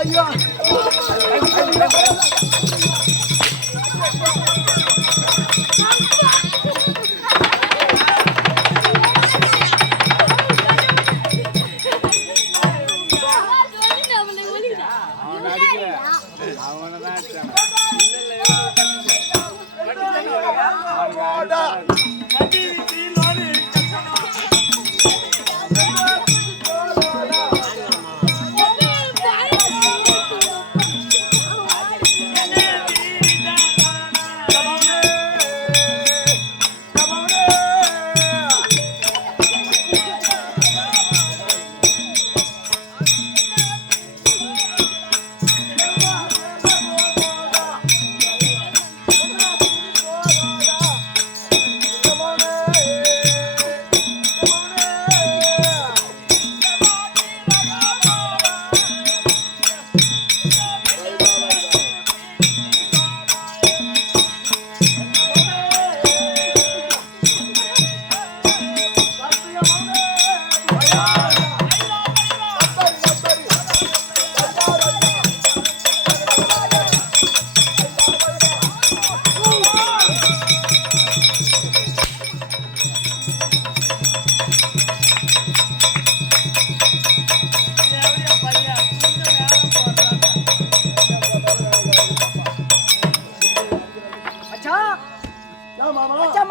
ஐயோ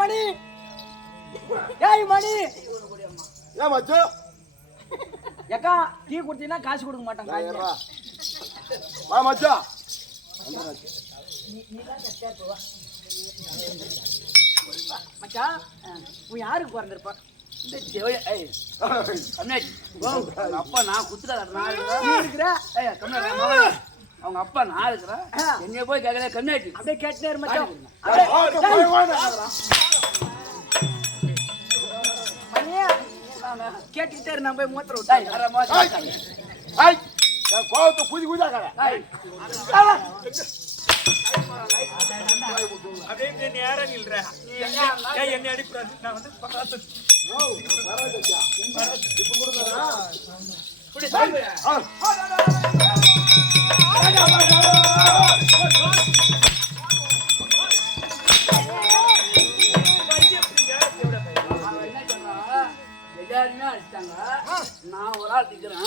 மணி ஏய் மணி ஏன் மச்சு ஏக்கா டீ குடிச்சீனா காசு கொடுக்க மாட்டாங்க வா மச்சா மச்சான் நீ யாருக்கு பிறந்திருப்பா இந்த ஜெய ஏய் கம்னாடி அப்பா நான் குத்துறா நான் இருக்கிற ஏய் கம்னாடி அவங்க அப்பா நான் இருக்கிறேன் என்னைய போய் கேட்கல கம்னாடி அப்படியே கேட்டே இரு மச்சான் கேட்டுக்கிட்டே நான் போய் மூத்திர விட்டேன் கோவத்தை குதி குதியாக்கற அப்படியே நேரா நில்ற என்ன அடிக்கூடாது நான் வந்து நான் ஒரு ஆள் நிக்கிறேன்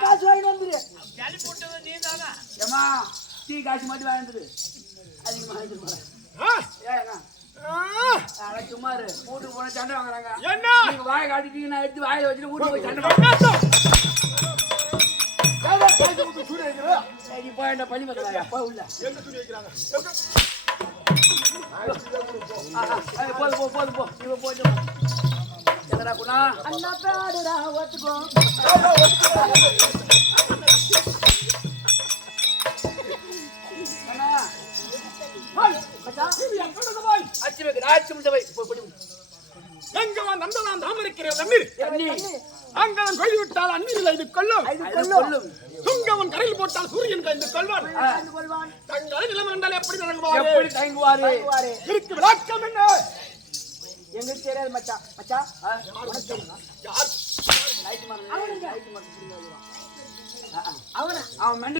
காசு வாங்கி வந்துரு ஏமா டீ காசு மட்டும் வாங்கி வந்துரு அதிகமா சும்மா வீட்டுக்கு போன சண்டை வாங்குறாங்க வாயை காட்டிட்டு நான் எடுத்து வாயில வச்சுட்டு வீட்டுக்கு போய் சண்டை போய் என்ன பண்ணி பார்க்கலாயா போய் உள்ள போதும் போதும் போ இவ போது என்னடா குணா அண்ணா பேடுடா ஒத்துக்கோ எங்கவன் நந்தனான் தாமரைக்கிற தண்ணீர் அங்கவன் கொய்துவிட்டால் அந்நீரில் இது கொள்ளும் துங்கவன் கரையில் போட்டால் சூரியன் கைந்து கொள்வான் தங்கள் நிலம் என்றால் எப்படி தங்குவாரு இருக்கு விளக்கம் என்ன எங்களுக்கு தெரியாது மச்சான் மச்சான் அவன்